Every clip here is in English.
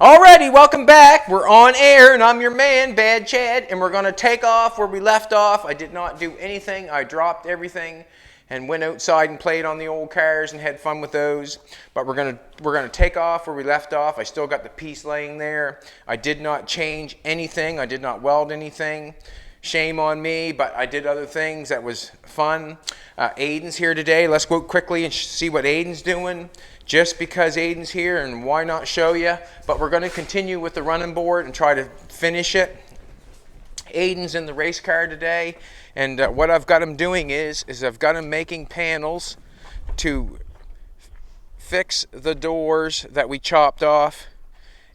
Alrighty, welcome back. We're on air, and I'm your man, Bad Chad, and we're going to take off where we left off. I did not do anything. I dropped everything and went outside and played on the old cars and had fun with those. But we're gonna take off where we left off. I still got the piece laying there. I did not change anything. I did not weld anything. Shame on me, but I did other things. That was fun. Aiden's here today. Let's go quickly and see what Aiden's doing. Just because Aiden's here, and why not show you? But we're going to continue with the running board and try to finish it. Aiden's in the race car today, and what I've got him doing is I've got him making panels to fix the doors that we chopped off.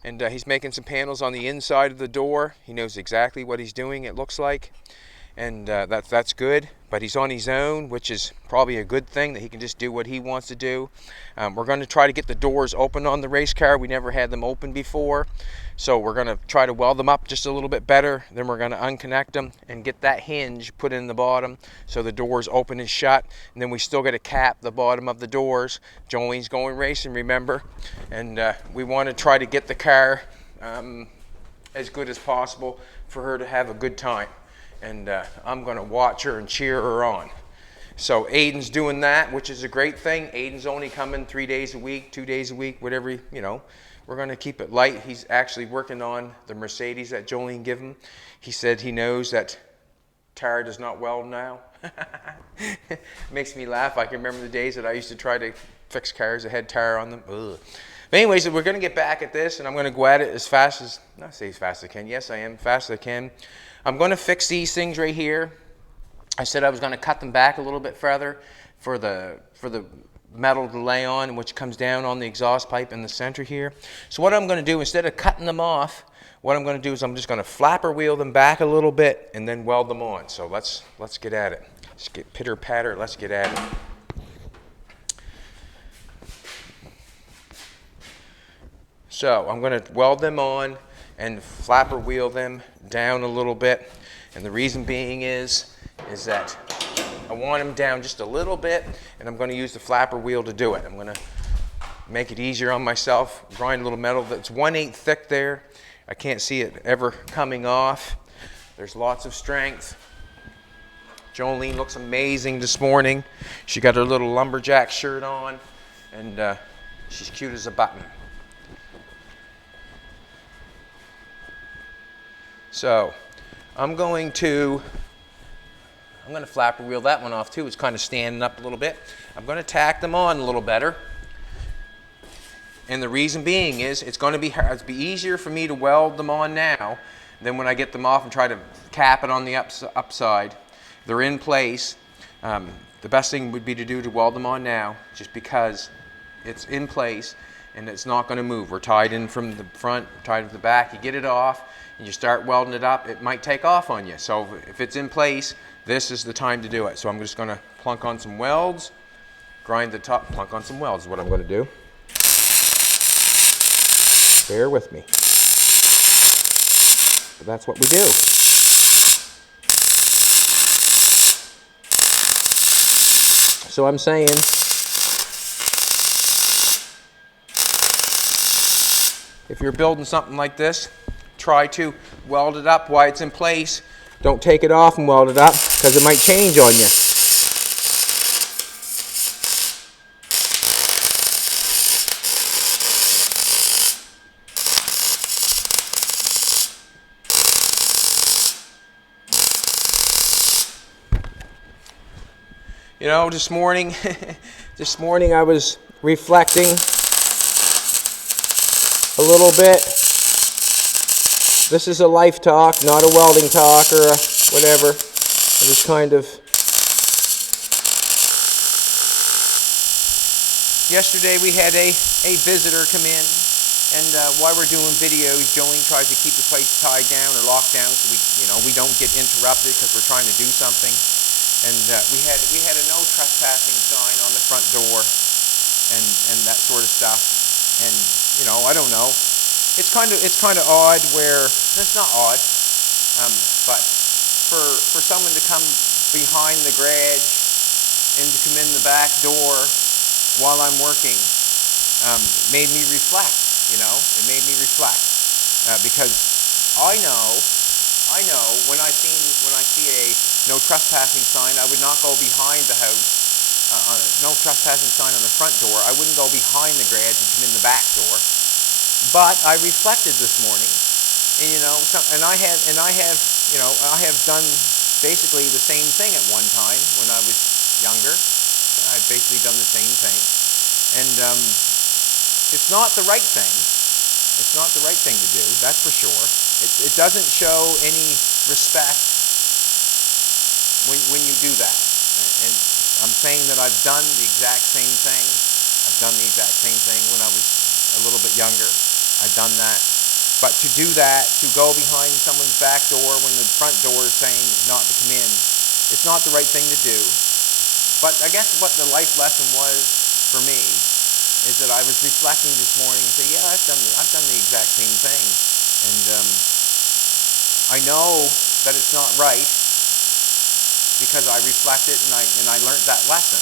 And he's making some panels on the inside of the door. He knows exactly what he's doing, it looks like. And that's good. But he's on his own, which is probably a good thing, that he can just do what he wants to do. We're going to try to get the doors open on the race car. We never had them open before. So we're going to try to weld them up just a little bit better. Then we're going to unconnect them and get that hinge put in the bottom so the doors open and shut. And then we still got to cap the bottom of the doors. Jolene's going racing, remember? And we want to try to get the car as good as possible for her to have a good time. And I'm going to watch her and cheer her on. So Aiden's doing that, which is a great thing. Aiden's only coming 3 days a week, 2 days a week, whatever, you know. We're going to keep it light. He's actually working on the Mercedes that Jolene gave him. He said he knows that Tara does not weld now. Makes me laugh. I can remember the days that I used to try to fix cars that had Tara on them. Ugh. But anyways, we're going to get back at this, and I'm going to go at it as fast as, not say as fast as I can. Yes, I am, fast as I can. I'm going to fix these things right here. I said I was going to cut them back a little bit further for the metal to lay on, which comes down on the exhaust pipe in the center here. So what I'm going to do, instead of cutting them off, what I'm going to do is I'm just going to flapper wheel them back a little bit and then weld them on. So let's get at it. Let's get pitter patter. Let's get at it. So I'm going to weld them on and flapper wheel them down a little bit. And the reason being is that I want them down just a little bit, and I'm going to use the flapper wheel to do it. I'm going to make it easier on myself, grind a little metal that's 1/8 thick there. I can't see it ever coming off. There's lots of strength. Jolene looks amazing this morning. She got her little lumberjack shirt on, and she's cute as a button. So I'm going to flapper wheel that one off too. It's kind of standing up a little bit. I'm going to tack them on a little better. And the reason being is it's going to be hard. It'll be easier for me to weld them on now than when I get them off and try to cap it on the upside. They're in place. The best thing would be to weld them on now, just because it's in place and it's not going to move. We're tied in from the front, tied to the back. You get it off and you start welding it up, it might take off on you. So if it's in place, this is the time to do it. So I'm just going to plunk on some welds, grind the top, plunk on some welds is what I'm going to do. Bear with me. But that's what we do. So I'm saying, if you're building something like this, try to weld it up while it's in place. Don't take it off and weld it up, because it might change on you. You know, this morning I was reflecting a little bit. This is a life talk, not a welding talk or a whatever. It was kind of... Yesterday we had a visitor come in, and while we're doing videos, Jolene tries to keep the place tied down or locked down so we don't get interrupted because we're trying to do something. And we had a no trespassing sign on the front door and that sort of stuff. And I don't know. It's kind of odd where it's not odd, but for someone to come behind the garage and to come in the back door while I'm working made me reflect. You know, it made me reflect because I know when I see a no trespassing sign, I would not go behind the house. No trespassing sign on the front door. I wouldn't go behind the garage and come in the back door. But I reflected this morning, and you know, I have done basically the same thing at one time when I was younger. I've basically done the same thing, and it's not the right thing. It's not the right thing to do, that's for sure. It doesn't show any respect when you do that. And I'm saying that I've done the exact same thing. I've done the exact same thing when I was a little bit younger. I've done that. But to do that, to go behind someone's back door when the front door is saying not to come in, it's not the right thing to do. But I guess what the life lesson was for me is that I was reflecting this morning and say, yeah, I've done the exact same thing, and I know that it's not right because I reflected and I learned that lesson.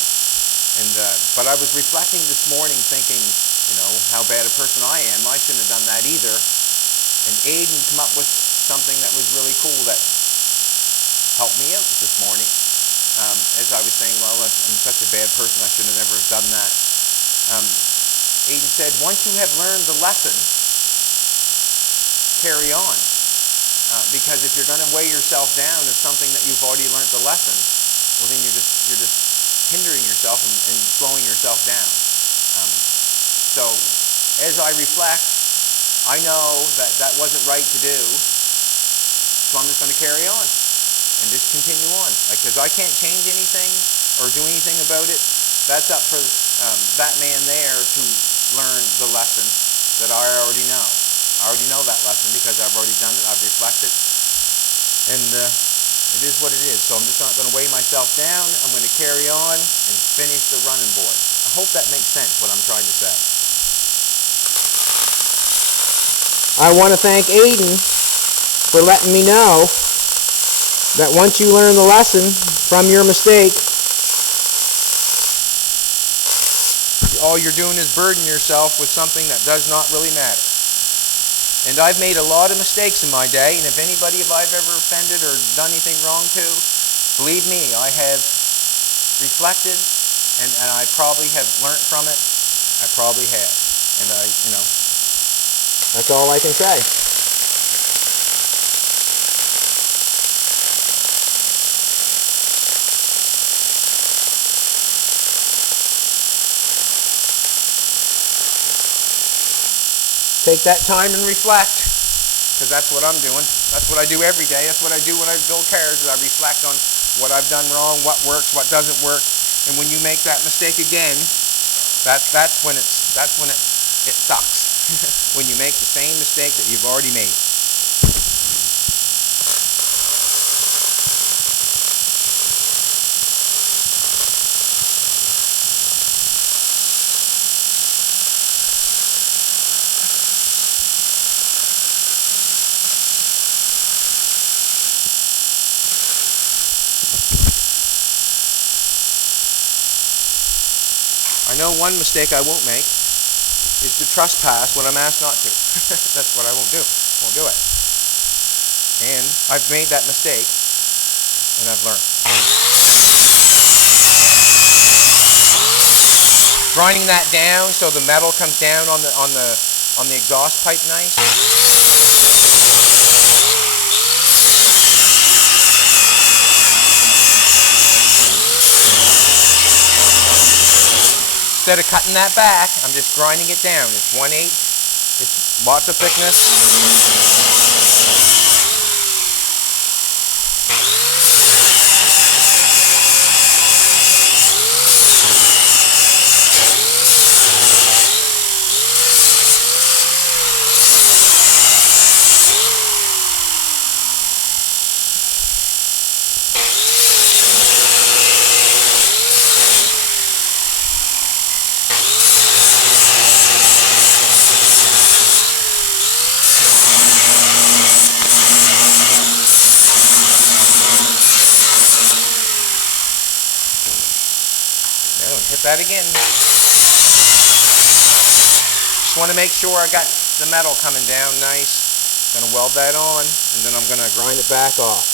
And but I was reflecting this morning, thinking, you know, how bad a person I am. I shouldn't have done that either. And Aiden come up with something that was really cool that helped me out this morning. As I was saying, well, I'm such a bad person, I should have never have done that. Aiden said, once you have learned the lesson, carry on. Because if you're going to weigh yourself down of something that you've already learned the lesson, well, then you're just hindering yourself and slowing yourself down. So as I reflect, I know that that wasn't right to do, so I'm just going to carry on and just continue on. Because I can't change anything or do anything about it. That's up for that man there to learn the lesson that I already know. I already know that lesson because I've already done it, I've reflected, and it is what it is. So I'm just not going to weigh myself down. I'm going to carry on and finish the running board. I hope that makes sense, what I'm trying to say. I want to thank Aiden for letting me know that once you learn the lesson from your mistake, all you're doing is burden yourself with something that does not really matter. And I've made a lot of mistakes in my day, and if anybody I've ever offended or done anything wrong to, believe me, I have reflected, and I probably have learned from it. I probably have. And that's all I can say. Take that time and reflect, because that's what I'm doing. That's what I do every day. That's what I do when I build cars, is I reflect on what I've done wrong, what works, what doesn't work. And when you make that mistake again, that's when it sucks. When you make the same mistake that you've already made. I know one mistake I won't make is to trespass when I'm asked not to. That's what I won't do. Won't do it. And I've made that mistake, and I've learned. Grinding that down so the metal comes down on the exhaust pipe nice. Instead of cutting that back, I'm just grinding it down. It's 1/8. It's lots of thickness. Now hit that again. just want to make sure I got the metal coming down nice. Gonna weld that on, and then I'm gonna grind it back off.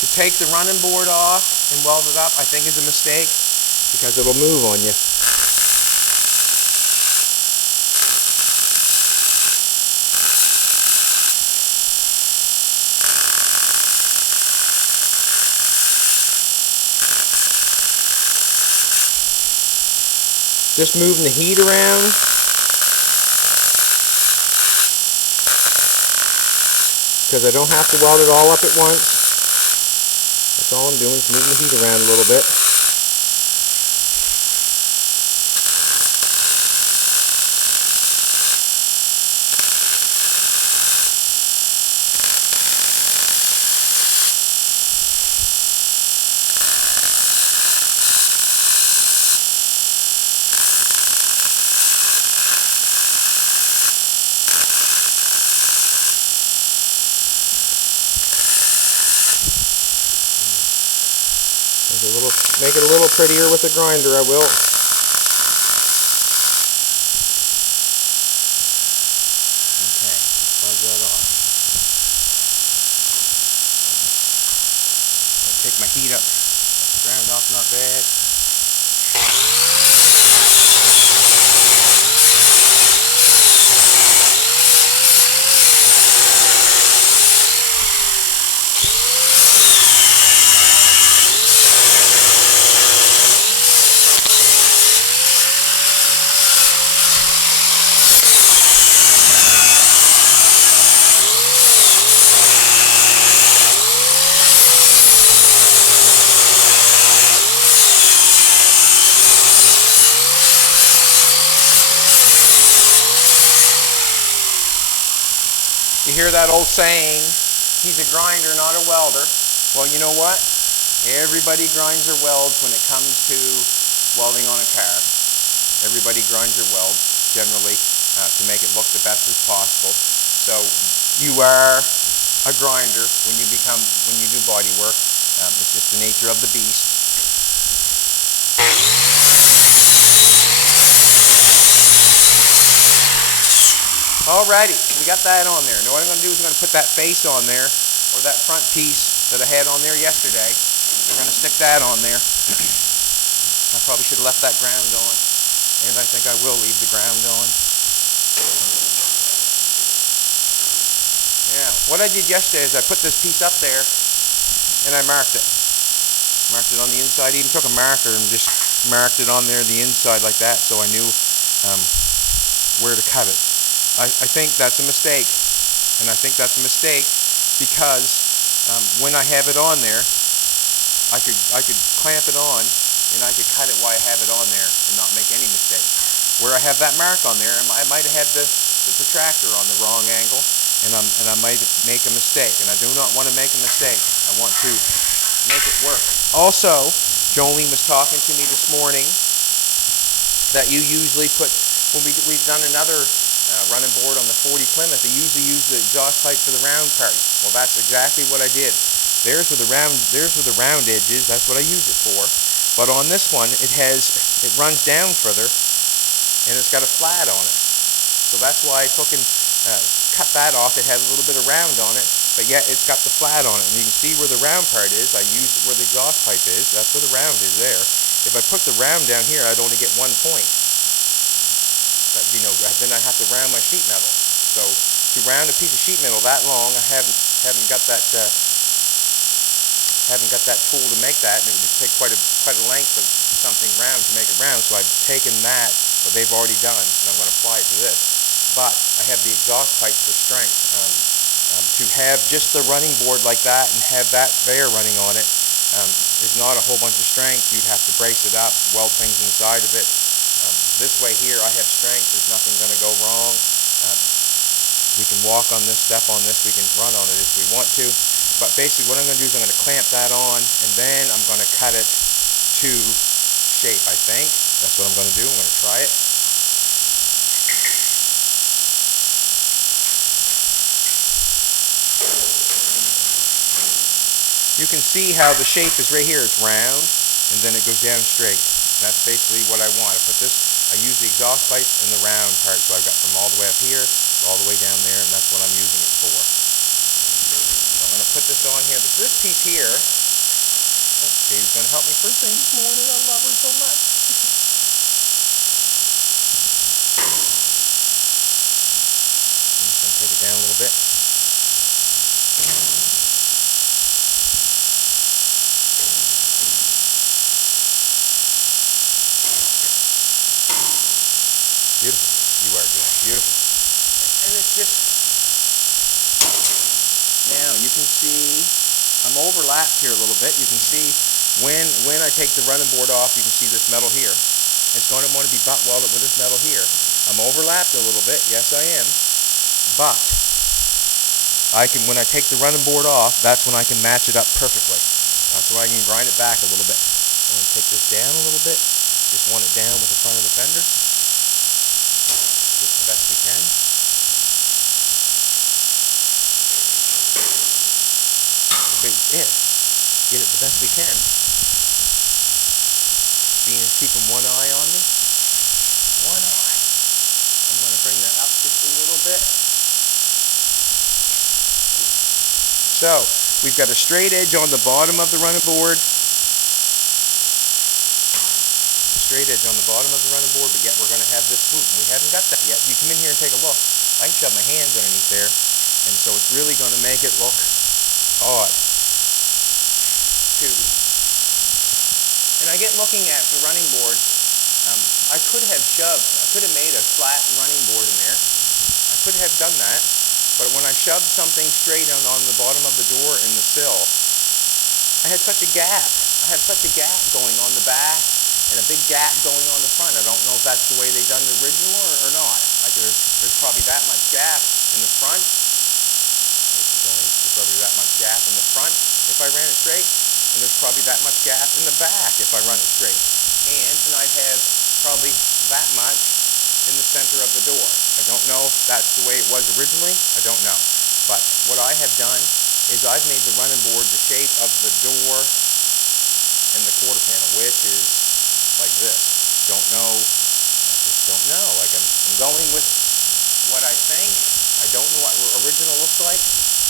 To take the running board off and weld it up, I think is a mistake because it'll move on you. Just moving the heat around. Because I don't have to weld it all up at once. That's all I'm doing is moving the heat around a little bit. Make it a little prettier with the grinder, I will. Okay, let's buzz that off. I'll take my heat up. Ground off, not bad. You hear that old saying, he's a grinder, not a welder. Well, you know what? Everybody grinds their welds when it comes to welding on a car. Everybody grinds their welds, generally, to make it look the best as possible. So you are a grinder when you do body work. It's just the nature of the beast. Alrighty, we got that on there. Now what I'm going to do is I'm going to put that face on there, or that front piece that I had on there yesterday. We're going to stick that on there. I probably should have left that ground on, and I think I will leave the ground on. Yeah, what I did yesterday is I put this piece up there, and I marked it. Marked it on the inside. Even took a marker and just marked it on there, the inside like that, so I knew where to cut it. I think that's a mistake, and I think that's a mistake because when I have it on there, I could clamp it on, and I could cut it while I have it on there and not make any mistake. Where I have that mark on there, I might have had the protractor on the wrong angle, and I might make a mistake, and I do not want to make a mistake. I want to make it work. Also, Jolene was talking to me this morning that you usually put, when we've done another running board on the 40 Plymouth, they usually use the exhaust pipe for the round parts. Well, that's exactly what I did. There's where the round edge is. That's what I use it for. But on this one, it runs down further, and it's got a flat on it. So that's why I took and cut that off. It had a little bit of round on it, but yet it's got the flat on it. And you can see where the round part is. I use it where the exhaust pipe is. That's where the round is there. If I put the round down here, I'd only get 1 point. That'd be no good. Then I have to round my sheet metal. So to round a piece of sheet metal that long, I haven't got that tool to make that, and it would just take quite a length of something round to make it round. So I've taken that, what they've already done, and I'm going to apply it to this. But I have the exhaust pipe for strength. To have just the running board like that and have that there running on it is not a whole bunch of strength. You'd have to brace it up, weld things inside of it. This way here, I have strength. There's nothing going to go wrong. We can walk on this, step on this. We can run on it if we want to. But basically what I'm going to do is I'm going to clamp that on, and then I'm going to cut it to shape, I think. That's what I'm going to do. I'm going to try it. You can see how the shape is right here. It's round, and then it goes down straight. And that's basically what I want. I put this, I use the exhaust pipe and the round part, so I've got from all the way up here to all the way down there, and that's what I'm using it for. So I'm going to put this on here. This piece here, oh, Katie's going to help me first thing this morning. I love her so much. I'm just going to take it down a little bit. Beautiful. You are doing beautiful. And it's just, now you can see I'm overlapped here a little bit. You can see when I take the running board off, you can see this metal here. It's going to want to be butt welded with this metal here. I'm overlapped a little bit. Yes, I am. But I can, when I take the running board off, that's when I can match it up perfectly. That's why I can grind it back a little bit. I'm going to take this down a little bit. Just want it down with the front of the fender. Get it the best we can. It. Get it the best we can. Bean is keeping one eye on me. One eye. I'm going to bring that up just a little bit. So we've got a straight edge on the bottom of the running board. A straight edge on the bottom of the running board, but yet we're going to have this swoop. And we haven't got that yet. If you come in here and take a look, I can shove my hands underneath there. And so it's really going to make it look odd. And I get looking at the running board. I could have made a flat running board in there. I could have done that, but when I shoved something straight on the bottom of the door in the sill, I had such a gap. I have such a gap going on the back and a big gap going on the front. I don't know if that's the way they done the original or not. Like there's probably that much gap in the front. There's probably that much gap in the front if I ran it straight. And there's probably that much gap in the back if I run it straight. And I'd have probably that much in the center of the door. I don't know if that's the way it was originally. I don't know. But what I have done is I've made the running board the shape of the door and the quarter panel, which is like this. Don't know. I just don't know. Like I'm going with what I think. I don't know what original looks like,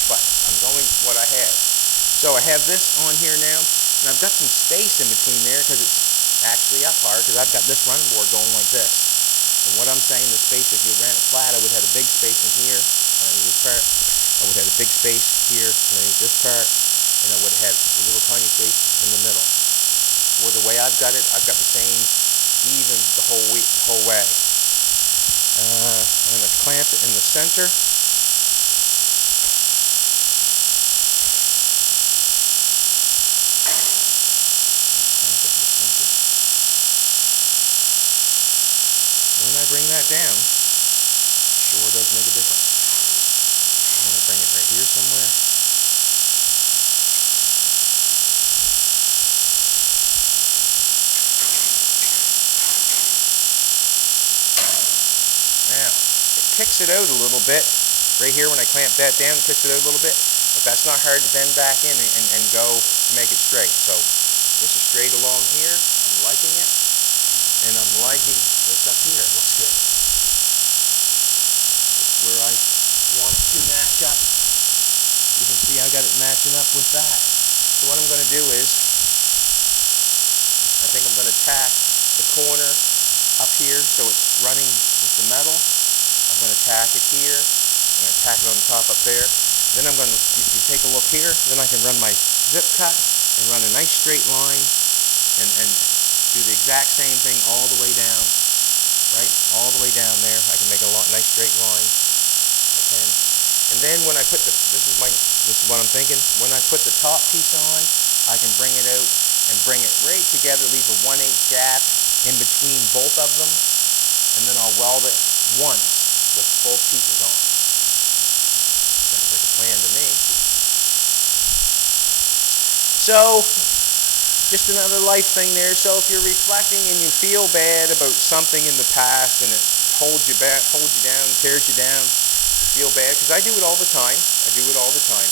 but I'm going with what I have. So I have this on here now, and I've got some space in between there because it's actually up hard because I've got this running board going like this. And what I'm saying, the space, if you ran it flat, I would have had a big space in here underneath this part. I would have had a big space here underneath this part, and I would have had a little tiny space in the middle. Where the way I've got it, I've got the same even the whole way. I'm going to clamp it in the center. When I bring that down, it sure does make a difference. I'm going to bring it right here somewhere. Now, it kicks it out a little bit. Right here when I clamp that down, it kicks it out a little bit. But that's not hard to bend back in and go to make it straight. So this is straight along here. I'm liking it. And I'm liking this up here. It looks good. It's where I want it to match up. You can see I got it matching up with that. So what I'm going to do is, I think I'm going to tack the corner up here so it's running with the metal. I'm going to tack it here. I'm going to tack it on the top up there. Then I'm going to, if you take a look here, then I can run my zip cut and run a nice straight line and do the exact same thing all the way down, right? All the way down there. I can make a nice straight line. I can. And then when I put this is what I'm thinking. When I put the top piece on, I can bring it out and bring it right together, leave a 1/8 gap in between both of them, and then I'll weld it once with both pieces on. Sounds like a plan to me. So, just another life thing there. So if you're reflecting and you feel bad about something in the past and it holds you back, holds you down, tears you down, you feel bad, because I do it all the time. I do it all the time.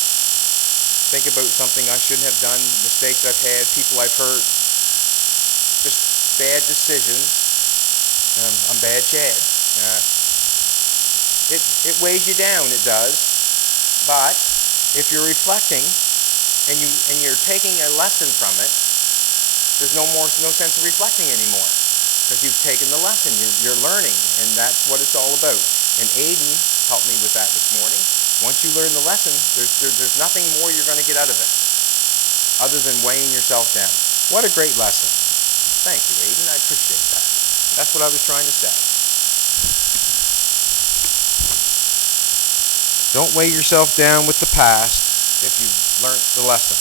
think about something I shouldn't have done, mistakes I've had, people I've hurt, just bad decisions. I'm bad Chad. It weighs you down, it does. But if you're reflecting and you're taking a lesson from it, there's no sense of reflecting anymore, because you've taken the lesson, you're learning, and that's what it's all about. And Aiden helped me with that this morning. Once you learn the lesson, there's nothing more you're going to get out of it other than weighing yourself down. What a great lesson. Thank you, Aiden. I appreciate that. That's what I was trying to say. Don't weigh yourself down with the past if you've learned the lesson.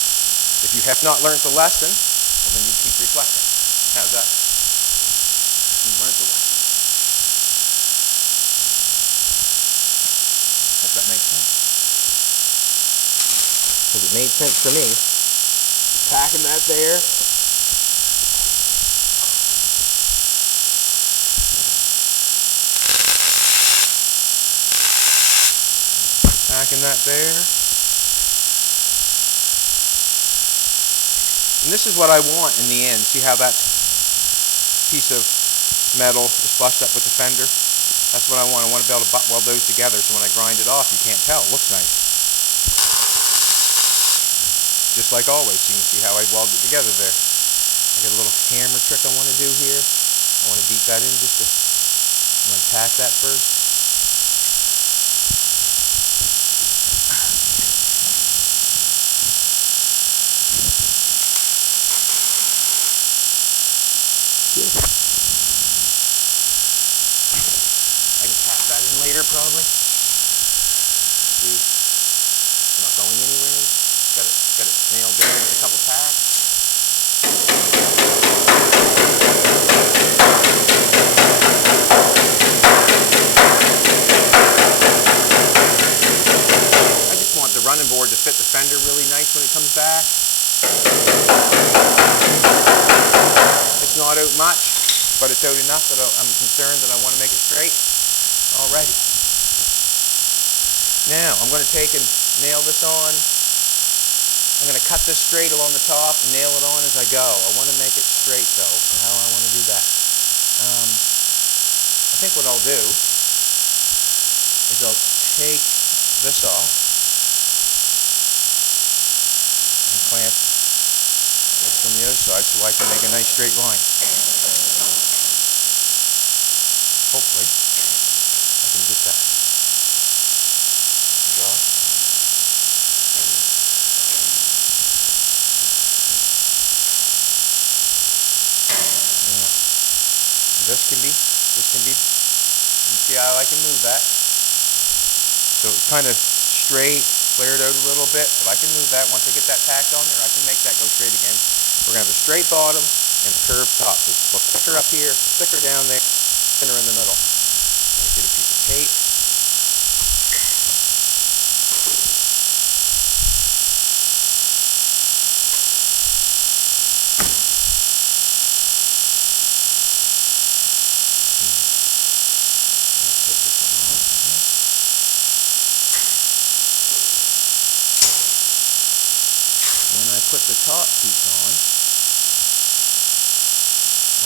If you have not learned the lesson, well, then you keep reflecting. How's that? You've learned the lesson. Hope that makes sense. Because it made sense to me. Tacking that there. Tacking that there. And this is what I want in the end. See how that piece of metal is flushed up with the fender? That's what I want. I want to be able to butt weld those together so when I grind it off, you can't tell. It looks nice. Just like always, so you can see how I welded it together there. I got a little hammer trick I want to do here. I want to beat that in just to, I'm going to tack that first. I can tap that in later probably. See, it's not going anywhere. It's got it nailed down with a couple tacks. I just want the running board to fit the fender really nice when it comes back. It's not out much, but it's out enough that I'm concerned that I want to make it straight. Alrighty. Now I'm going to take and nail this on. I'm going to cut this straight along the top and nail it on as I go. I want to make it straight though, so how I want to do that? I think what I'll do is I'll take this off and clamp this from the other side so I can make a nice straight line. Hopefully I can get that. Comes off. Now, this can be, you can see how I can move that. So it's kind of straight, flared out a little bit, but I can move that. Once I get that tacked on there, I can make that go straight again. We're going to have a straight bottom and a curved top. So it's a little thicker up here, thicker down there, thinner in the middle. I'm going to get a piece of tape. Take this one off, I think. When I put the top piece on,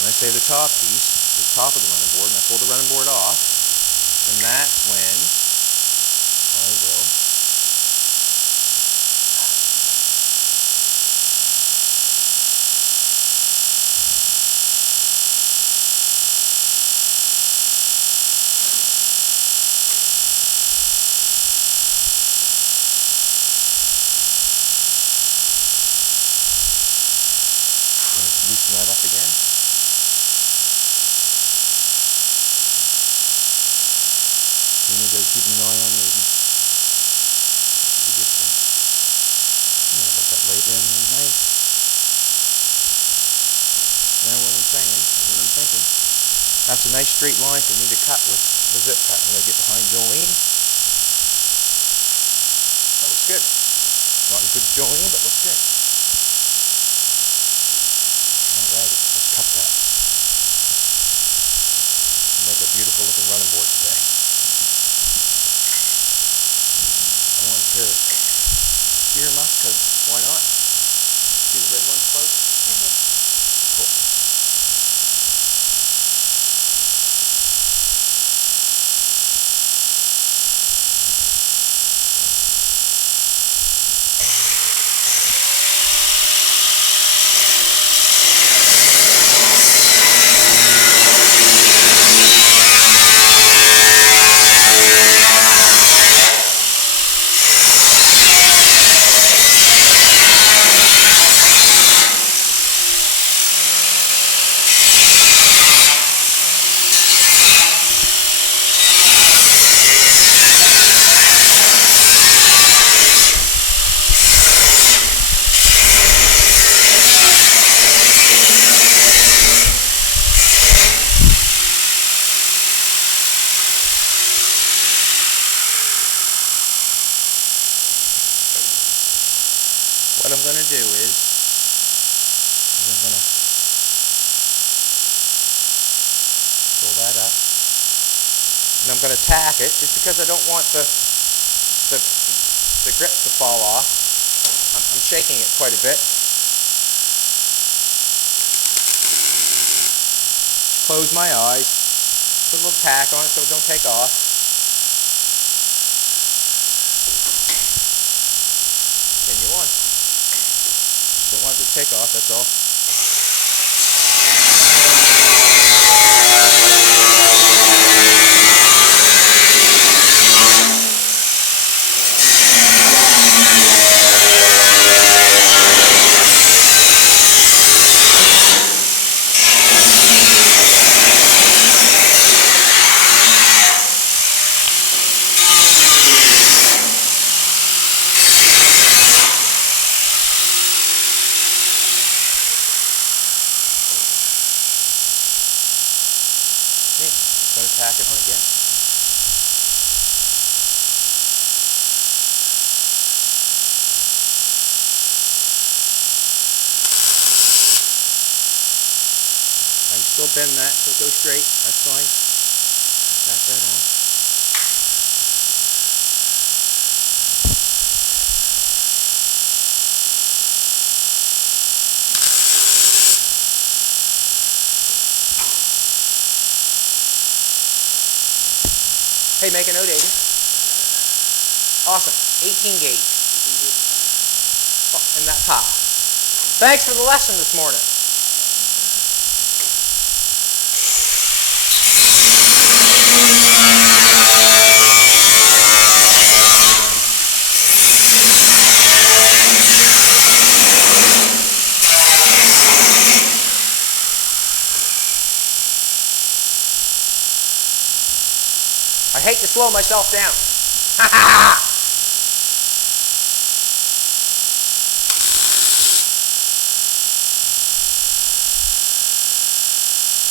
when I say the top piece, the top of the running board, and I pull the running board off, and that's when I will loosen that up again. He's out keeping an eye on Aiden, which is a good thing. Yeah, let that lay down there nice. Now what I'm saying, or what I'm thinking, that's a nice straight line for me to cut with the zip cut. I'm going to get behind Jolene. That looks good. Not as good as Jolene, but looks good. Alrighty, let's cut that. Make a beautiful looking running board today. I want a pair of earmuffs because See the red one's closed? Cool. What I'm going to do is I'm going to pull that up, and I'm going to tack it just because I don't want the grip to fall off. I'm shaking it quite a bit. Just close my eyes, put a little tack on it so it don't take off. Continue on. Just don't want it to take off, that's all. Going to tack it on again. I can still bend that so it goes straight. That's fine. Tack that on. Hey, make a note, Aiden. Awesome. 18 gauge. Oh, and that pop. Thanks for the lesson this morning. I hate to slow myself down.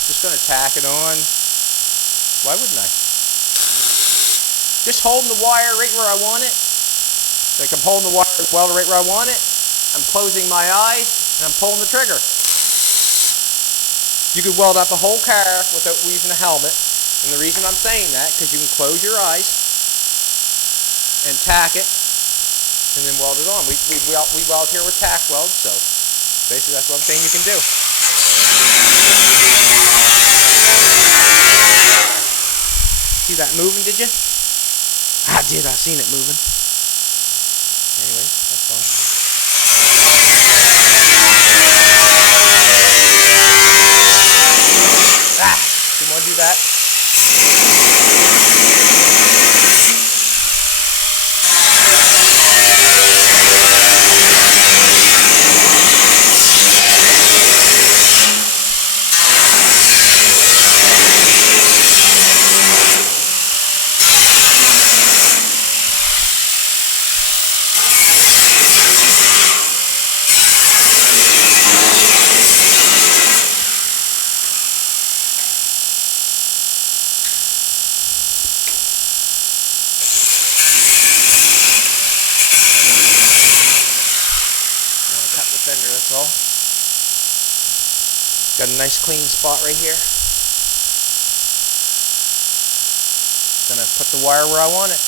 Just going to tack it on. Why wouldn't I? Just holding the wire right where I want it. Like I'm holding the wire welder right where I want it. I'm closing my eyes and I'm pulling the trigger. You could weld up a whole car without using a helmet. And the reason I'm saying that, because you can close your eyes and tack it and then weld it on. We weld here with tack welds, so basically that's what I'm saying you can do. See that moving, did you? I did, I seen it moving. Anyways, that's fine. Didn't want to do that. Fender, that's all. Got a nice clean spot right here. Gonna put the wire where I want it.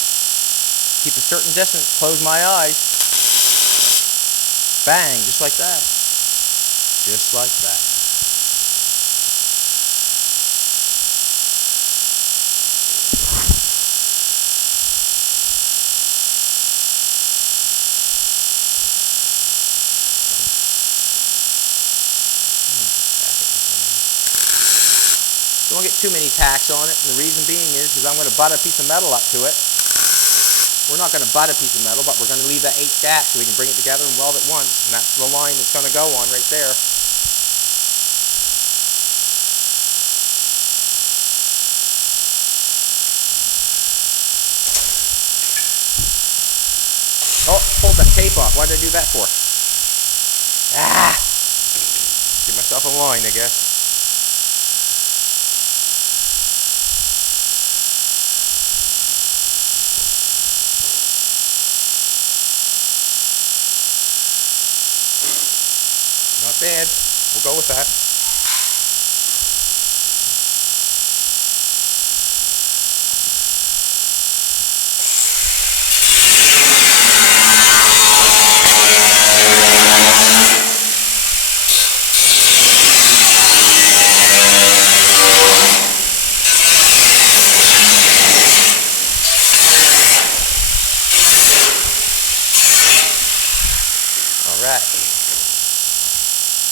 Keep a certain distance, close my eyes. Bang, just like that. Just like that. Don't get too many tacks on it, and the reason being is because I'm going to butt a piece of metal up to it. We're not going to butt a piece of metal, but we're going to leave that 8 gap so we can bring it together and weld it once, and that's the line it's going to go on right there. Oh, pulled that tape off. Why did I do that for? Ah! Give myself a line, I guess. Not bad. We'll go with that. All right.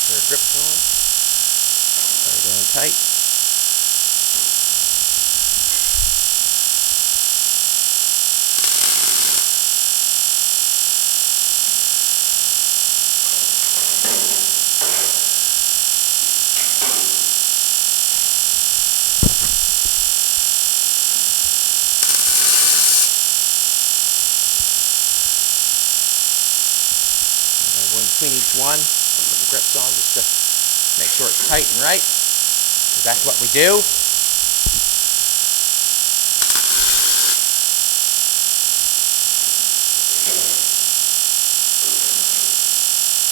Pair of grips on. Tie down tight. I'm going to go in between each one. Put the grips on just to make sure it's tight and right, because that's what we do.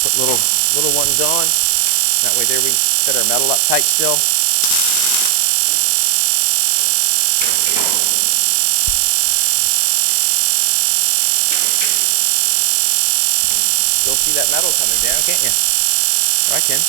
Put little ones on. That way there we can fit our metal up tight still. Still see that metal coming down, can't you? Or I can.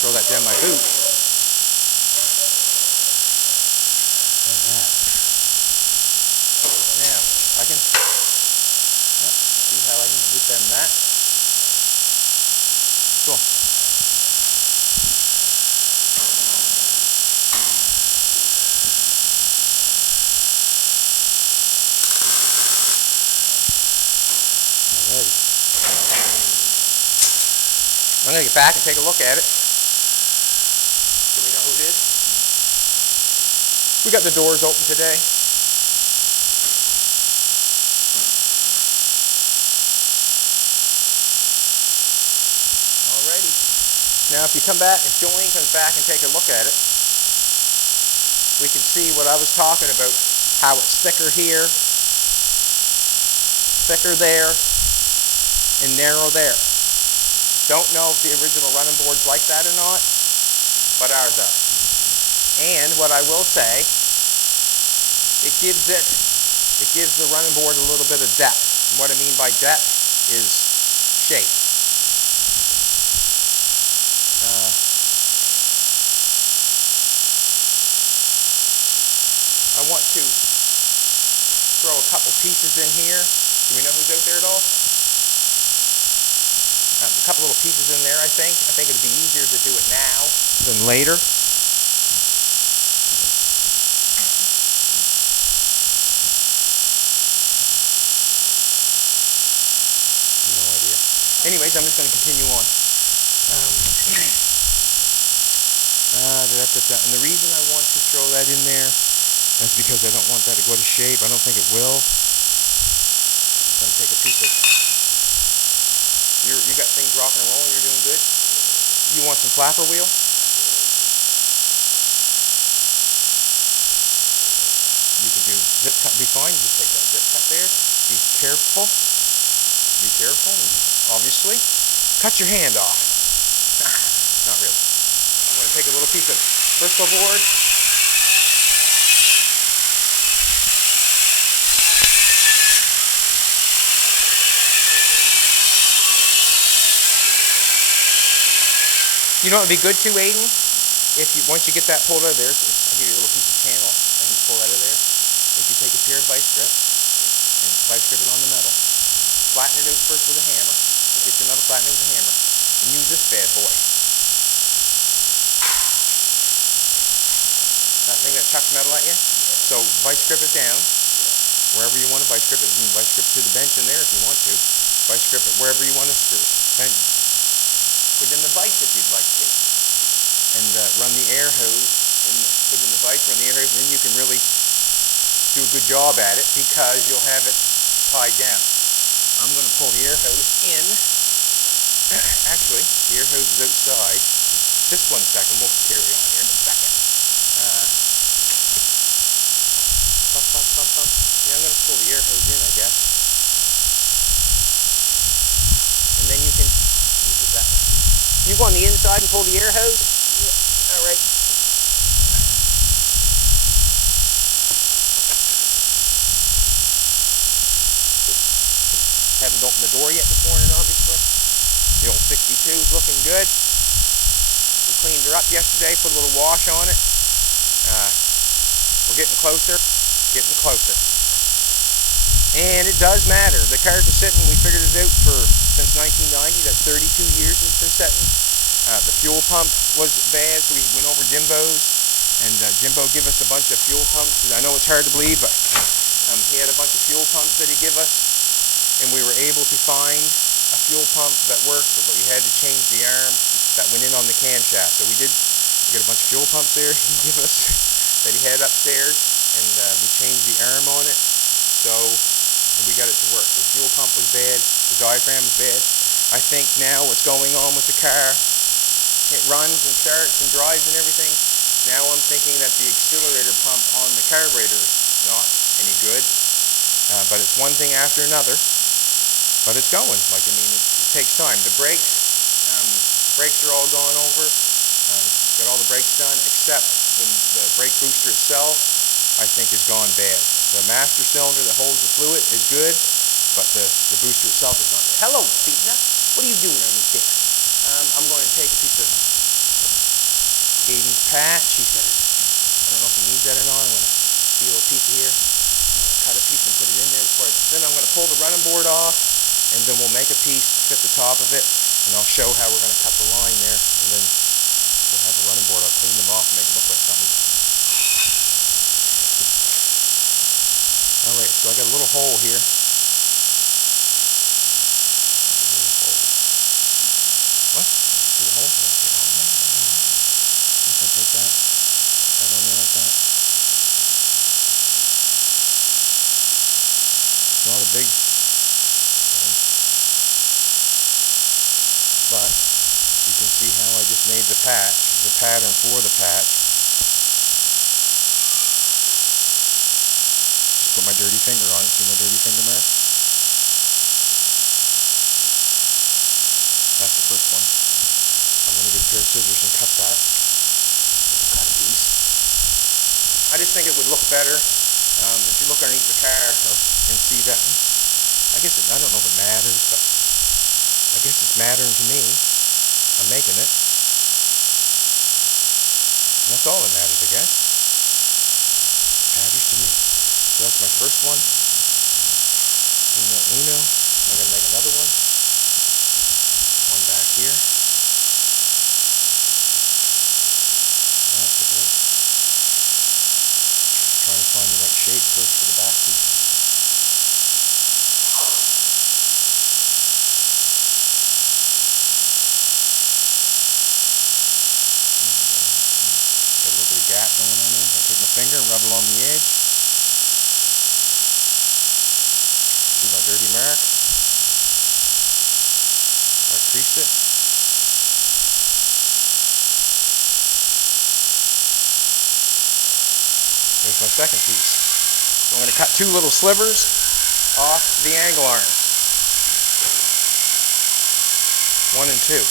Throw that down my boot. Like that. Now, I can see how I can get them that. Cool. Alrighty. I'm going to get back and take a look at it. So we know who it is. We got the doors open today. Alrighty. Now if you come back, if Jolene comes back and take a look at it, we can see what I was talking about, how it's thicker here, thicker there, and narrow there. Don't know if the original running board's like that or not, but ours are. And what I will say, it gives the running board a little bit of depth. And what I mean by depth is shape. I want to throw a couple pieces in here. Do we know who's out there at all? A couple little pieces in there, I think. I think it would be easier to do it now than later. No idea. Anyways, I'm just going to continue on. And the reason I want to throw that in there is because I don't want that to go to shape. I don't think it will. I'm going to take a piece of... You got things rocking and rolling, you're doing good? You want some flapper wheel? You can do zip cut, be fine. Just take that zip cut there. Be careful. Be careful, and obviously, cut your hand off. Not really. I'm going to take a little piece of Bristol board. You know what would be good too, Aiden? If you, once you get that pulled out of there, I'll give you a little piece of channel thing to pull out of there. If you take a pair of vice grip and vice grip it on the metal, flatten it out first with a hammer. Get your metal, flatten it with a hammer, and use this bad boy. That thing that chucks metal at you? So vice grip it down wherever you want to vice grip it. You can vice grip to the bench in there if you want to. Vice grip it wherever you want to put in the vise if you'd like to. And run the air hose, put in the vise, run the air hose, and then you can really do a good job at it because you'll have it tied down. I'm going to pull the air hose in. Actually, the air hose is outside. Just 1 second, we'll carry on here in a second. Pump, pump, pump, pump. Yeah, I'm going to pull the air hose in, I guess. And then you can use it that way. You go on the inside and pull the air hose? Yeah. All right. Haven't opened the door yet this morning, obviously. The old 62 is looking good. We cleaned her up yesterday, put a little wash on it. We're getting closer, getting closer. And it does matter. The cars are sitting, we figured it out since 1990, that 32 years has been sitting. The fuel pump was bad, so we went over Jimbo's, and Jimbo gave us a bunch of fuel pumps. I know it's hard to believe, but he had a bunch of fuel pumps that he gave us, and we were able to find a fuel pump that worked, but we had to change the arm that went in on the camshaft. So we got a bunch of fuel pumps there he gave us that he had upstairs, and we changed the arm on it, so and we got it to work. So the fuel pump was bad, the diaphragm was bad. I think now what's going on with the car, it runs and starts and drives and everything. Now I'm thinking that the accelerator pump on the carburetor is not any good. But it's one thing after another. But it's going. Like, I mean, it takes time. The brakes are all gone over. Got all the brakes done, except the brake booster itself, I think, is gone bad. The master cylinder that holds the fluid is good, but the booster itself is not good. Hello, Pizza. What are you doing underneath there? I'm going to take a piece of Aiden's patch. He's got his, I don't know if he needs that or not. I'm going to steal a piece of here. I'm going to cut a piece and put it in there before then I'm going to pull the running board off, and then we'll make a piece to fit the top of it, and I'll show how we're going to cut the line there, and then we'll have a running board. I'll clean them off and make them look like something. All right, so I got a little hole here. What? See the hole? You want to take a hole, man? I'm just going to take that, put that on there like that. It's not a big thing, but you can see how I just made the patch, the pattern for the patch. Just put my dirty finger on it. See my dirty finger mark? That's the first one. I'm going to get a pair of scissors and cut that. We'll cut a piece. I just think it would look better if you look underneath the car and see that. I guess I don't know if it matters, but I guess it's mattering to me. I'm making it. And that's all that matters, I guess. It matters to me. So that's my first one. Uno. I'm going to make another one. One back here. That's a great. Trying to find the right shape first for the back piece. Got a little bit of gap going on there. I'm going to take my finger and rub it along the edge. See my dirty mark? I creased it. There's my second piece. So I'm going to cut two little slivers off the angle arm. 1 and 2.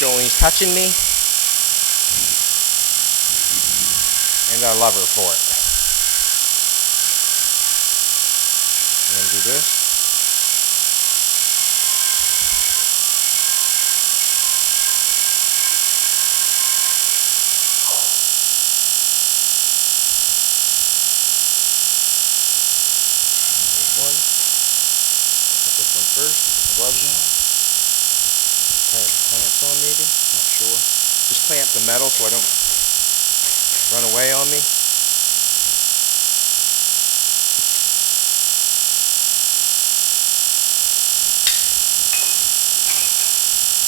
Jolene's touching me, and I love her for it. I'm going to do this. There's one. I'll cut this one first, put my gloves on. Tie the clamps on maybe, not sure. Just clamp the metal so I don't run away on me.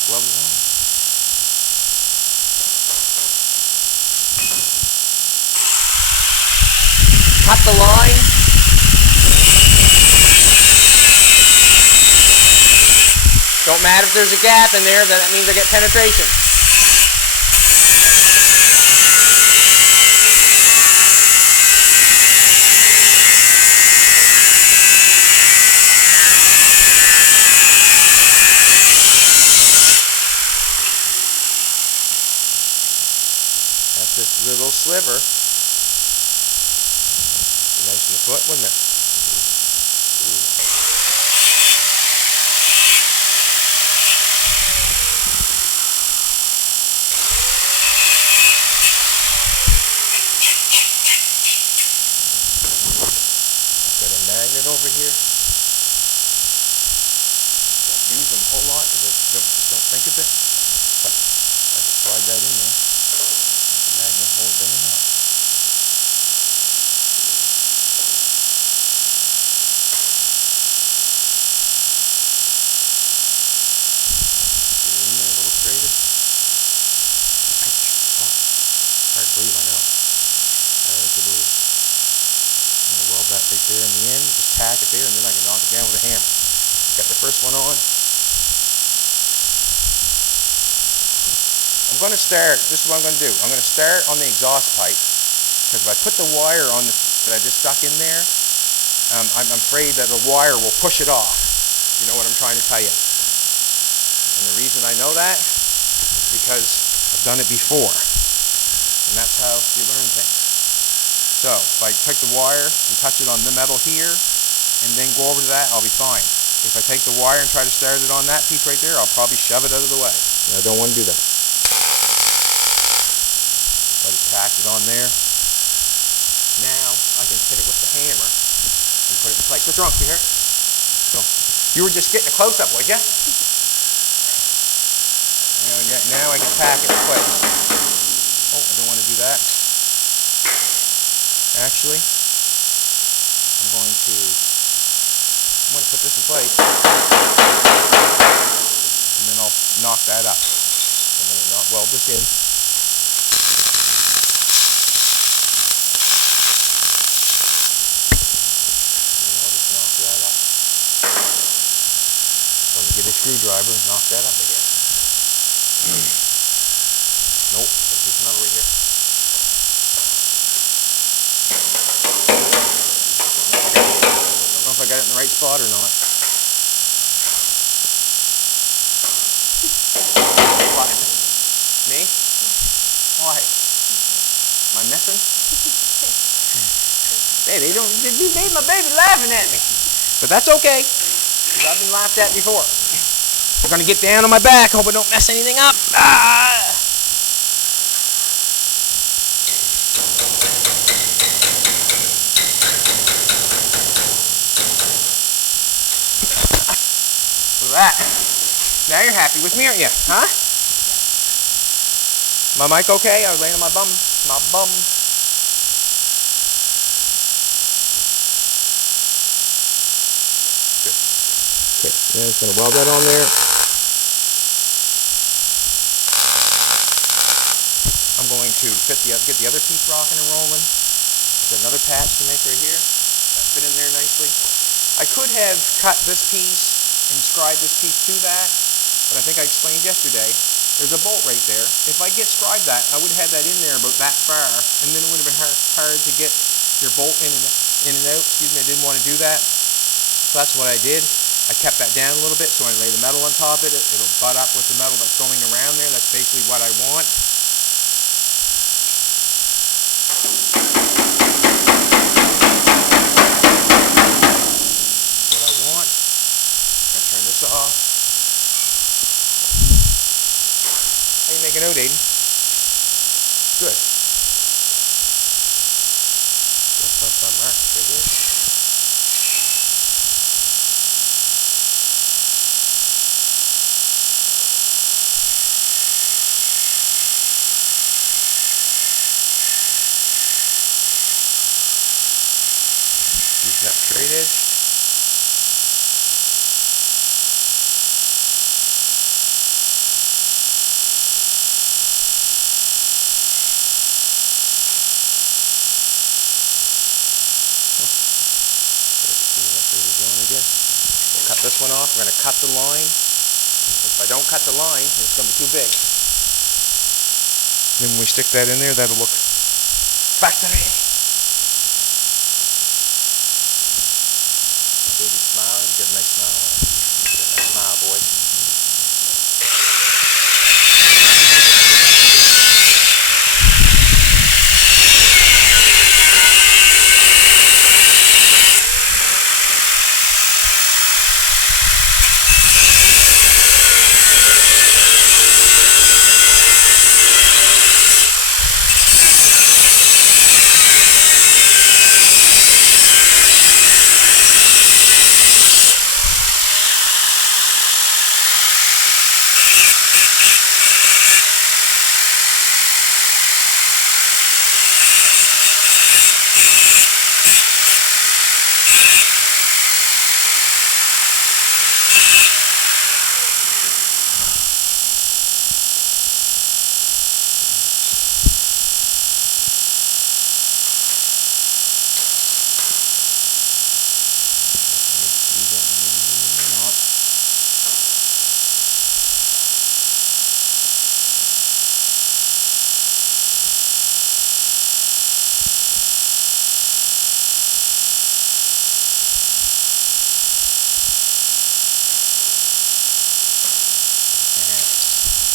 Gloves on. Cut the line. Don't matter if there's a gap in there, that means I get penetration. That's this little sliver. Be nice in the foot, wouldn't it? Ooh. I've got a magnet over here. Don't use them a whole lot because I just don't think of it. But I can slide that in there. Let the magnet hold it there now. Get it in there a little straighter. Ouch. Oh. Hard to believe, I know. Hard to believe. I'm going to weld that right there in the end. Just tack it there and then I can knock it down with a hammer. Got the first one on. I'm going to start, this is what I'm going to do. I'm going to start on the exhaust pipe because if I put the wire on the that I just stuck in there, I'm afraid that the wire will push it off. You know what I'm trying to tell you. And the reason I know that is because I've done it before. And that's how you learn things. So if I take the wire and touch it on the metal here and then go over to that, I'll be fine. If I take the wire and try to start it on that piece right there, I'll probably shove it out of the way. And I don't want to do that. I just tacked it on there. Now I can hit it with the hammer and put it in place. What's wrong, sweetheart? Oh, you were just getting a close-up, was you? Now I can tack it in place. Oh, I don't want to do that. Actually, I'm going to put this in place, and then I'll knock that up. I'm going to weld this in. And then I'll just knock that up. Let me get a screwdriver and knock that up again. Nope, got a piece of metal right here. Don't know if I got it in the right spot or not. What? Me? Why? Am I missing? Baby, you made my baby laughing at me. But that's okay, because I've been laughed at before. I'm going to get down on my back, hope I don't mess anything up. Ah! Look at that. Now you're happy with me, aren't you? Huh? Yes. My mic okay? I was laying on my bum. My bum. Good. Okay, now I'm just going to weld that on there. I'm going to get the other piece rocking and rolling. Got another patch to make right here. That fit in there nicely. I could have cut this piece and scribed this piece to that, but I think I explained yesterday, there's a bolt right there. If I get scribed that, I would have had that in there about that far, and then it would have been hard to get your bolt in and out. Excuse me, I didn't want to do that. So that's what I did. I kept that down a little bit, so when I lay the metal on top of it, it'll butt up with the metal that's going around there. That's basically what I want. What I want. I'm gonna turn this off. How you making out, Aiden? Good. Mark right here. Using that straight edge. Better continue that straight edge on, I guess. We'll cut this one off. We're going to cut the line. Because if I don't cut the line, it's going to be too big. Then when we stick that in there, that'll look factory. My baby's smiling. Get a nice smile on her. Get a nice smile, boys.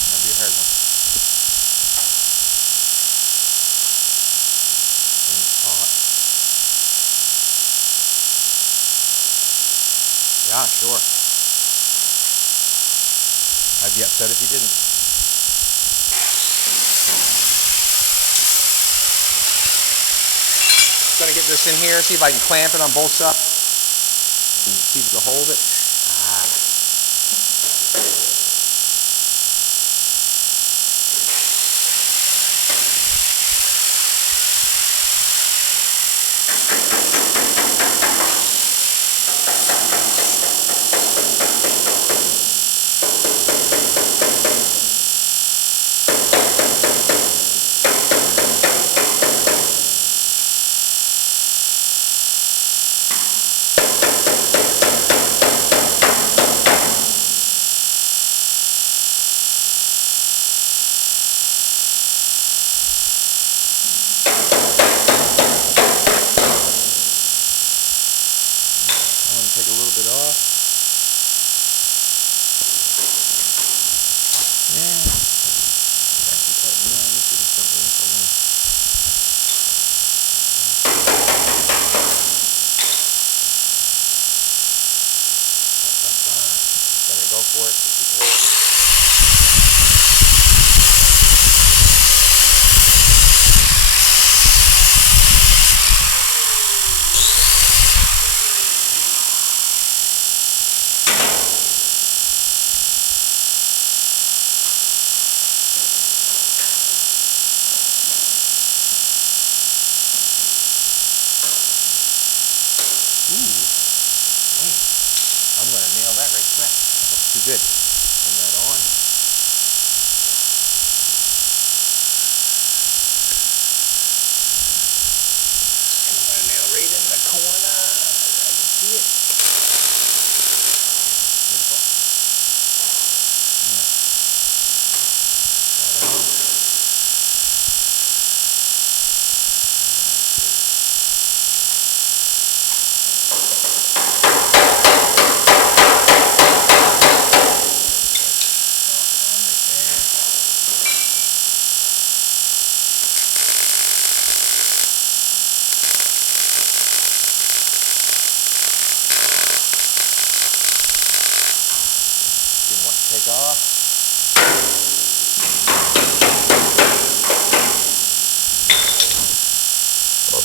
Gonna be a hard one. And it's hot. Yeah, sure. I'd be upset if you didn't. Gonna get this in here, see if I can clamp it on both sides. And see if it'll hold it. Ah.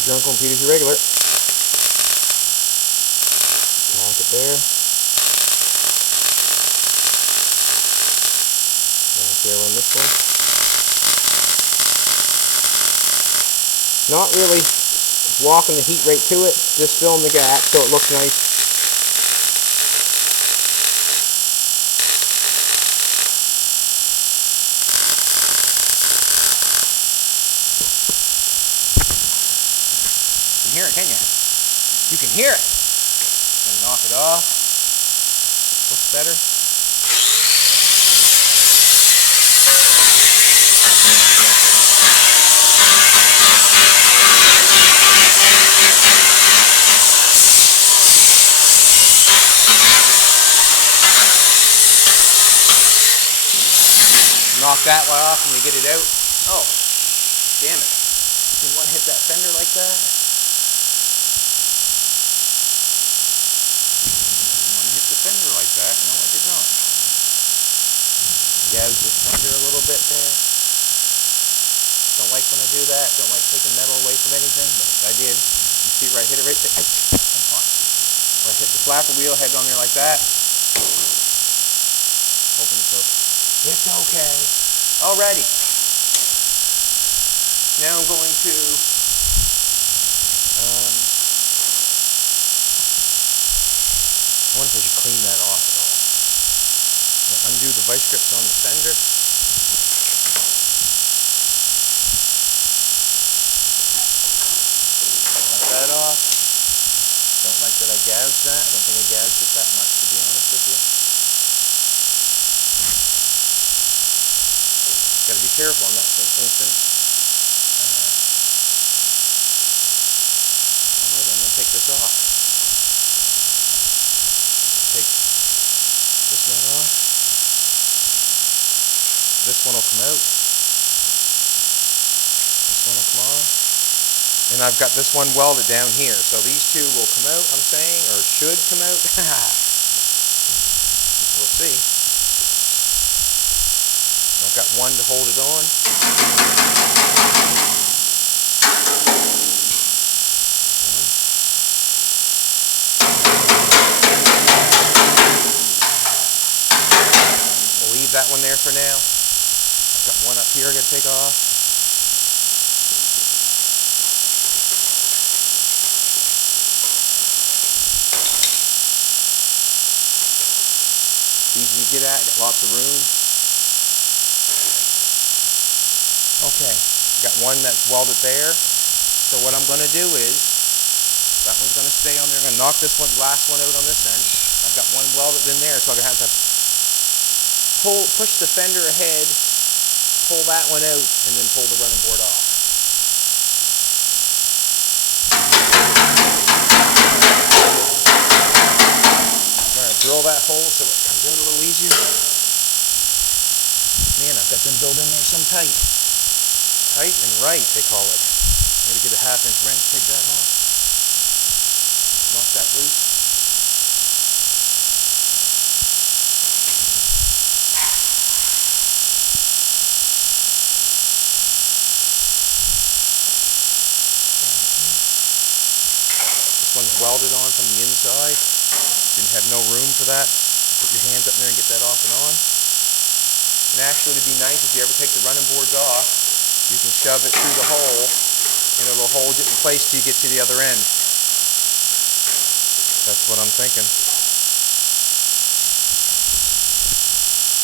Drunk on Peter's irregular. Tack it there. Back there on this one. Not really walking the heat right to it, just filling the gap so it looks nice. You can hear it, can you? You can hear it. Then knock it off. Looks better. Knock that one off when we get it out. Oh, damn it. Didn't want to hit that fender like that. Didn't want to hit the fender like that. No, I did not. Gouged this fender a little bit there. Don't like when I do that. Don't like taking metal away from anything, but I did. You see where I hit it right there? Ouch, I'm hot. Where I hit the flapper wheel, head on there like that. Hoping it's okay. It's okay. Alrighty. Now I'm going to I wonder if I should clean that off at all. Undo the vice grips on the fender. Cut that off. Don't like that I gouged that. I don't think I gouged it that much, to be honest with you. Got to be careful on that instance. Alright, I'm going to take this off. Take this nut off. This one will come out. This one will come off. And I've got this one welded down here. So these two will come out, I'm saying, or should come out. We'll see. I've got one to hold it on. One. We'll leave that one there for now. I've got one up here I got to take off. Easy to get at, got lots of room. Okay, got one that's welded there. So what I'm going to do is, that one's going to stay on there. I'm going to knock this one, last one out on this end. I've got one welded in there, so I'm going to have to push the fender ahead, pull that one out, and then pull the running board off. I'm going to drill that hole so it comes out a little easier. Man, I've got them built in there some tight. Tight and right, they call it. I'm going to get a 1/2-inch wrench, take that off. Knock that loose. This one's welded on from the inside. Didn't have no room for that. Put your hands up there and get that off and on. And actually, it'd be nice if you ever take the running boards off, you can shove it through the hole and it'll hold it in place till you get to the other end. That's what I'm thinking.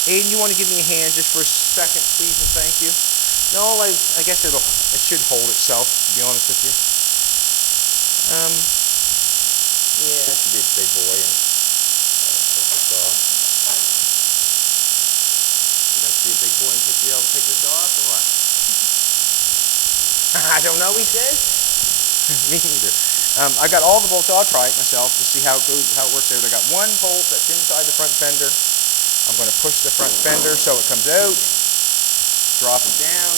Aiden, you want to give me a hand just for a second, please and thank you? No, I guess it should hold itself, to be honest with you. Yeah, I should be a big boy and take this off. Should I be a big boy and be able to take this off or what? I don't know, he says. Me neither. I got all the bolts. I'll try it myself to see how it goes, how it works out. I got one bolt that's inside the front fender. I'm going to push the front fender so it comes out. Drop it down.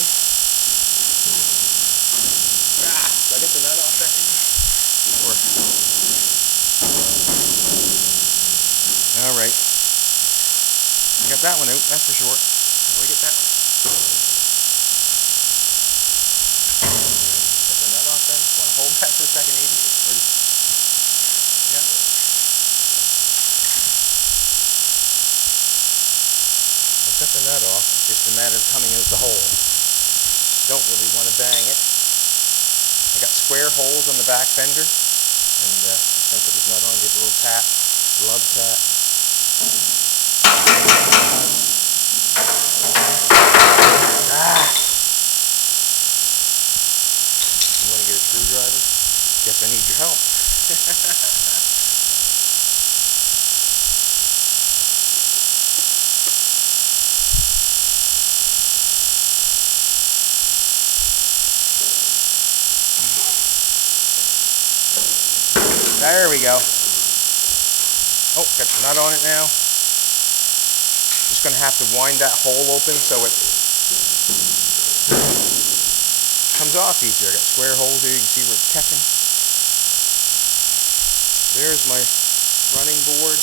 Do I get the nut off that one? All right. I got that one out, that's for sure. How do I get that one? Get the nut off there. I just want to hold. matter of coming out the hole. Don't really want to bang it. I got square holes on the back fender, and just going to put this nut on, give it a little tap. Love tap. Ah! You want to get a screwdriver? Guess I need your help. There we go. Oh, got the nut on it now. Just going to have to wind that hole open so it comes off easier. I got square holes here. You can see where it's catching. There's my running board.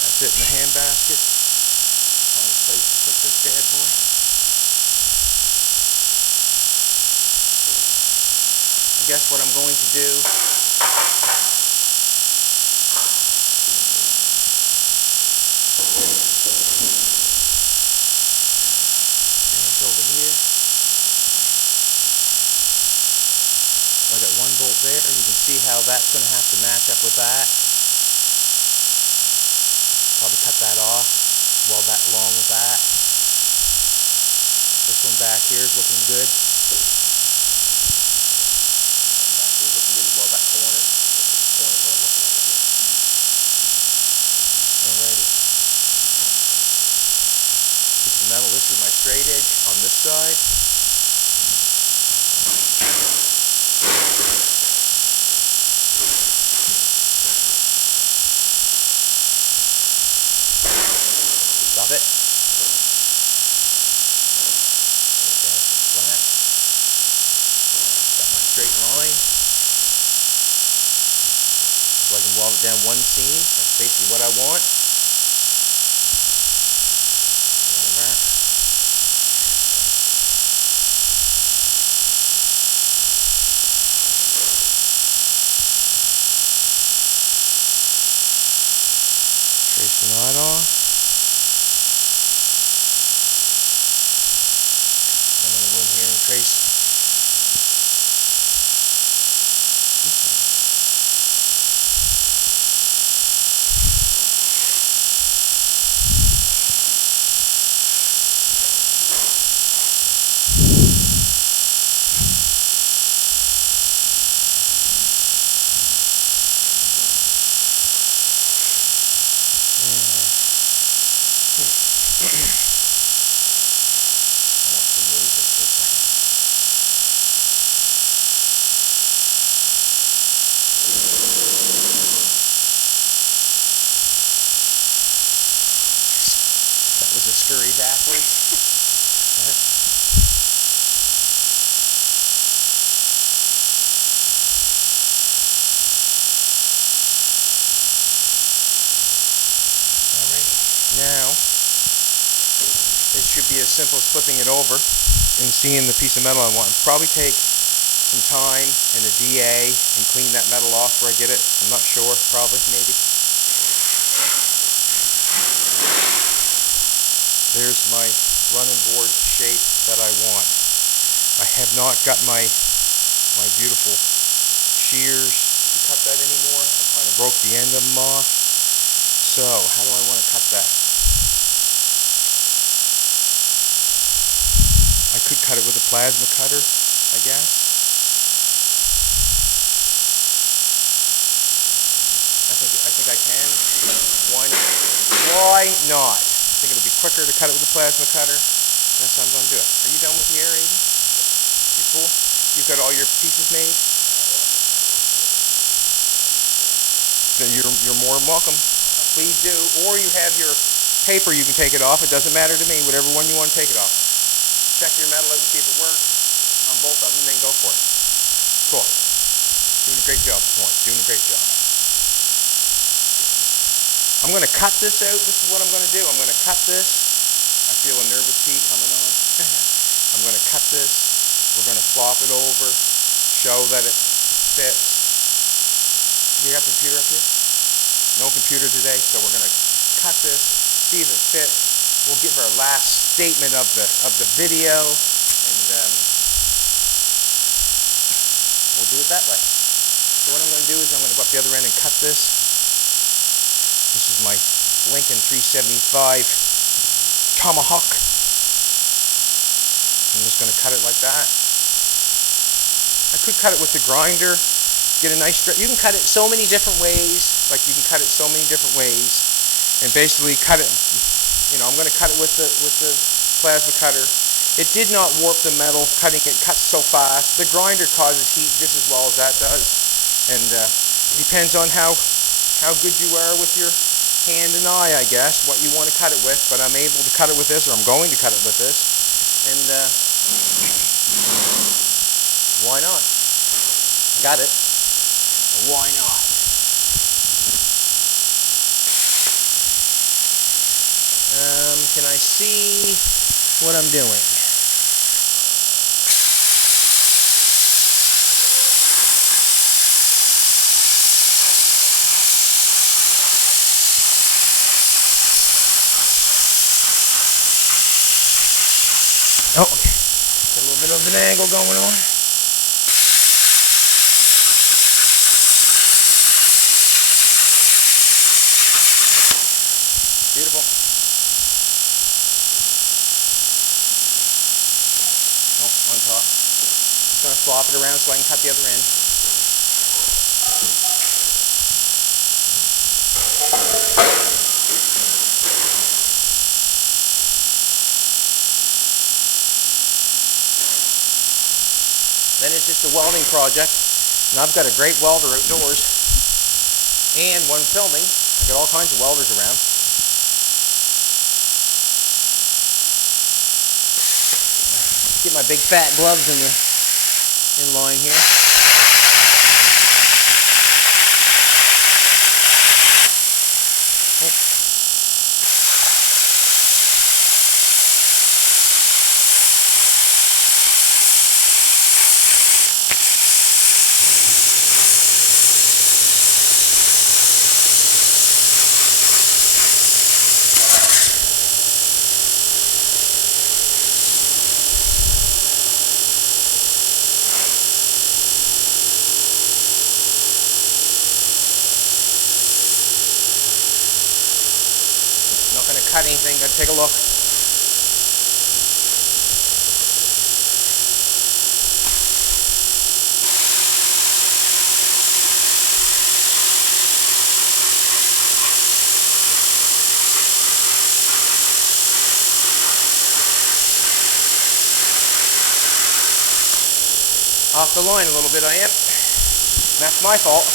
That's it in the hand basket. Find a place to put this bad boy. I guess what I'm going to do there's over here. I got one bolt there. You can see how that's going to have to match up with that. Probably cut that off, weld that along with that. This one back here is looking good. Back here is looking good as well. That corner. This corner is what I'm looking at right here. Alrighty. Piece of metal. This is my straight edge on this side. Stop it. Bring it down to the flat. Got my straight line. So I can weld it down one seam. That's basically what I want. I want a marker. Trace the knot off. I'm going to go in here and trace this knot. I want to move this for a second. That was a scurry backwards. Alrighty, now it should be as simple as flipping it over and seeing the piece of metal I want. Probably take some time and a DA and clean that metal off where I get it. I'm not sure, probably, maybe. There's my running board shape that I want. I have not got my beautiful shears to cut that anymore. I kind of broke the end of them off. So how do I want to cut that? I could cut it with a plasma cutter, I guess. I think I can. Why not? Why not? I think it'll be quicker to cut it with a plasma cutter. And that's how I'm going to do it. Are you done with the air, Aiden? You're cool? You've got all your pieces made? Then you're more than welcome. Please do. Or you have your paper you can take it off. It doesn't matter to me. Whatever one you want to take it off. Check your metal out and see if it works on both of them, and then go for it. Cool. Doing a great job this morning. Doing a great job. I'm going to cut this out. This is what I'm going to do. I'm going to cut this. I feel a nervous pee coming on. I'm going to cut this. We're going to flop it over, show that it fits. You got the computer up here? No computer today, so we're gonna cut this, see if it fits. We'll give our last statement of the video, and we'll do it that way. So what I'm gonna do is I'm gonna go up the other end and cut this. This is my Lincoln 375 tomahawk. I'm just gonna cut it like that. I could cut it with the grinder, get a nice strip. You can cut it so many different ways. Like you can cut it so many different ways, and basically cut it. You know, I'm going to cut it with the plasma cutter. It did not warp the metal. Cutting it cuts so fast. The grinder causes heat just as well as that does, and it depends on how good you are with your hand and eye, I guess, what you want to cut it with. But I'm able to cut it with this, or I'm going to cut it with this, and why not? I got it. Why not? Can I see what I'm doing? Oh, okay. Got a little bit of an angle going on. Beautiful. Oh, on top. Just going to flop it around so I can cut the other end. Then it's just a welding project, and I've got a great welder outdoors and one filming. I got all kinds of welders around. Get my big fat gloves in line here. Oh. Not going to cut anything, going to take a look. Off the line a little bit I am. That's my fault.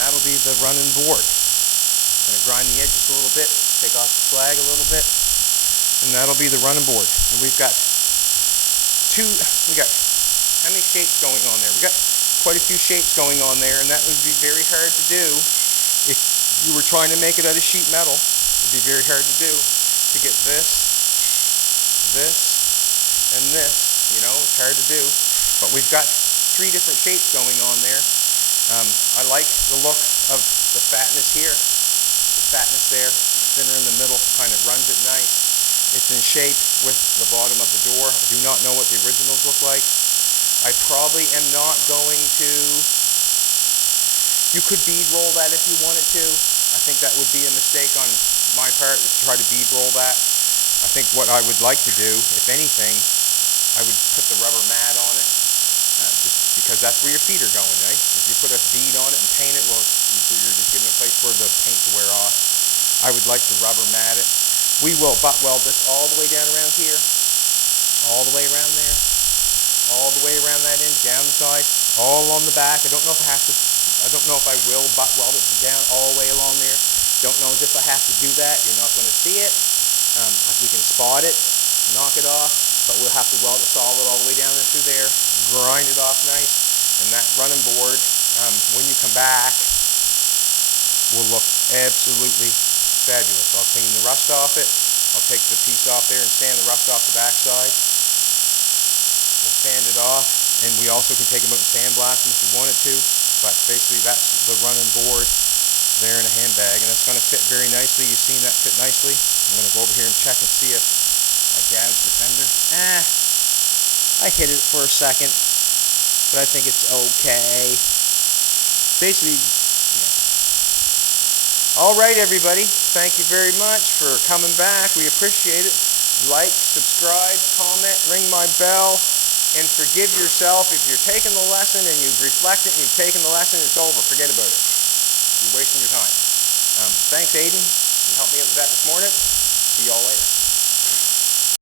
That'll be the running board. I'm going to grind the edges a little bit, take off the slag a little bit, and that'll be the running board. And we've got how many shapes going on there? We've got quite a few shapes going on there, and that would be very hard to do if you were trying to make it out of sheet metal. It'd be very hard to do to get this, and this. You know, it's hard to do, but we've got 3 different shapes going on there. I like the look of the fatness here. The fatness there, thinner in the middle, kind of runs it nice. It's in shape with the bottom of the door. I do not know what the originals look like. I probably am not going to... You could bead roll that if you wanted to. I think that would be a mistake on my part, is to try to bead roll that. I think what I would like to do, if anything, I would put the rubber mat on it, just because that's where your feet are going, right? If you put a bead on it and paint it, well, you're just giving a place for the paint to wear off. I would like to rubber mat it. We will butt weld this all the way down around here, all the way around there, all the way around that end, down the side, all on the back. I don't know if I will butt weld it down all the way along there. Don't know as if I have to do that. You're not going to see it. We can spot it, knock it off, but we'll have to weld it solid all the way down through there, grind it off nice, and that running board, when you come back, will look absolutely fabulous. I'll clean the rust off it. I'll take the piece off there and sand the rust off the backside. We'll sand it off, and we also can take them out and sandblast them if you wanted to. But basically, that's the running board there in a handbag, and it's going to fit very nicely. You've seen that fit nicely. I'm going to go over here and check and see if I gouged the fender. I hit it for a second, but I think it's okay. Basically, yeah. All right, everybody. Thank you very much for coming back. We appreciate it. Like, subscribe, comment, ring my bell, and forgive yourself. If you're taking the lesson and you've reflected and you've taken the lesson, it's over. Forget about it. You're wasting your time. Thanks, Aiden. You helped me out with that this morning. See y'all later.